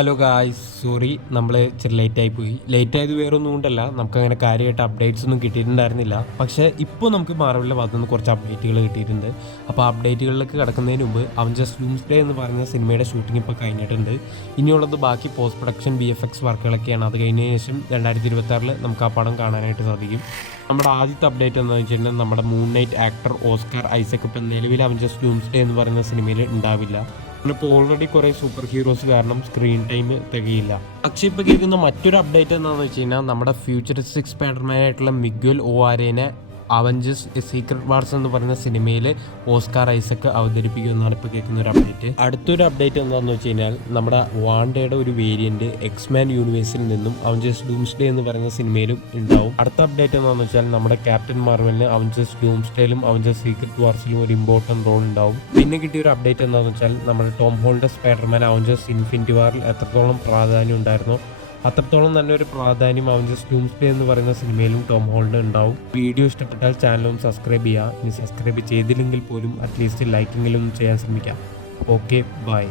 Hello guys, sorry നമ്മൾ ഇച്ചിരി ലേറ്റായി പോയി. ലേറ്റായത് വേറെ ഒന്നും കൊണ്ടല്ല, നമുക്കങ്ങനെ കാര്യമായിട്ട് അപ്ഡേറ്റ്സ് ഒന്നും കിട്ടിയിട്ടുണ്ടായിരുന്നില്ല. പക്ഷേ ഇപ്പോൾ നമുക്ക് മാർവലിൻ്റെ ഭാഗത്തു നിന്ന് കുറച്ച് അപ്ഡേറ്റുകൾ കിട്ടിയിട്ടുണ്ട്. അപ്പോൾ അപ്ഡേറ്റുകളിലേക്ക് കിടക്കുന്നതിന് മുമ്പ് അവഞ്ചേഴ്സ് ഡൂംസ്ഡേ എന്ന് പറയുന്ന സിനിമയുടെ ഷൂട്ടിംഗ് ഇപ്പോൾ കഴിഞ്ഞിട്ടുണ്ട്. ഇനിയുള്ളത് ബാക്കി പോസ്റ്റ് പ്രൊഡക്ഷൻ VFX വർക്കുകളൊക്കെയാണ്. അത് കഴിഞ്ഞതിന് ശേഷം 2026 നമുക്ക് ആ പടം കാണാനായിട്ട് സാധിക്കും. നമ്മുടെ ആദ്യത്തെ അപ്ഡേറ്റ് എന്താണെന്ന് വെച്ചിട്ടുണ്ടെങ്കിൽ നമ്മുടെ moon night actor Oscar Isaac ഇപ്പം നിലവിൽ അവഞ്ചേഴ്സ് ഡൂംസ്ഡേ എന്ന് പറയുന്ന സിനിമയിൽ ഉണ്ടാവില്ല. ഇപ്പോൾ ഓൾറെഡി കുറേ സൂപ്പർ ഹീറോസ് കാരണം സ്ക്രീൻ ടൈം തികയില്ല. പക്ഷേ ഇപ്പോൾ കേൾക്കുന്ന മറ്റൊരു അപ്ഡേറ്റ് എന്താണെന്ന് വെച്ച് കഴിഞ്ഞാൽ നമ്മുടെ ഫ്യൂച്ചറിസ്റ്റിക് സ്പൈഡർമാൻ ആയിട്ടുള്ള മിഗ്വൽ ഒആരേനെ അവഞ്ചേഴ്സ് സീക്രട്ട് വാർസ് എന്ന് പറയുന്ന സിനിമയിൽ ഓസ്കാർ ഐസക് അവതരിപ്പിക്കുമെന്നാണ് ഇപ്പോൾ കേൾക്കുന്ന ഒരു അപ്ഡേറ്റ്. അടുത്തൊരു അപ്ഡേറ്റ് എന്താണെന്ന് വെച്ച് കഴിഞ്ഞാൽ നമ്മുടെ വാണ്ടയുടെ ഒരു വേരിയന്റ് എക്സ്മാൻ യൂണിവേഴ്സിൽ നിന്നും അവഞ്ചേഴ്സ് ഡൂംസ്ഡേ എന്ന് പറയുന്ന സിനിമയിലും ഉണ്ടാവും. അടുത്ത അപ്ഡേറ്റ് എന്താണെന്ന് വെച്ചാൽ നമ്മുടെ ക്യാപ്റ്റൻ മാർവലിന് അവഞ്ചേഴ്സ് ഡൂംസ്ഡേയിലും അവഞ്ചേഴ്സ് സീക്രട്ട് വാർസിലും ഒരു ഇമ്പോർട്ടൻറ്റ് റോൾ ഉണ്ടാവും. പിന്നെ കിട്ടിയ ഒരു അപ്ഡേറ്റ് എന്താണെന്ന് വെച്ചാൽ നമ്മുടെ ടോം ഹോളിൻ്റെ സ്പൈഡർമാൻ അവഞ്ചേഴ്സ് ഇൻഫിനിറ്റി വാറിൽ എത്രത്തോളം പ്രാധാന്യം ഉണ്ടായിരുന്നോ അത്രത്തോളം തന്നെ ഒരു പ്രാധാന്യം അവഞ്ചേഴ്സ് ഡൂംസ്ഡേ എന്ന് പറയുന്ന സിനിമയിലും ടോം ഹോളിന് ഉണ്ടാവും. വീഡിയോ ഇഷ്ടപ്പെട്ടാൽ ചാനലും സബ്സ്ക്രൈബ് ചെയ്യുക. ഇനി സബ്സ്ക്രൈബ് ചെയ്തില്ലെങ്കിൽ പോലും അറ്റ്ലീസ്റ്റ് ലൈക്കെങ്കിലും ചെയ്യാൻ ശ്രമിക്കാം. Okay, by.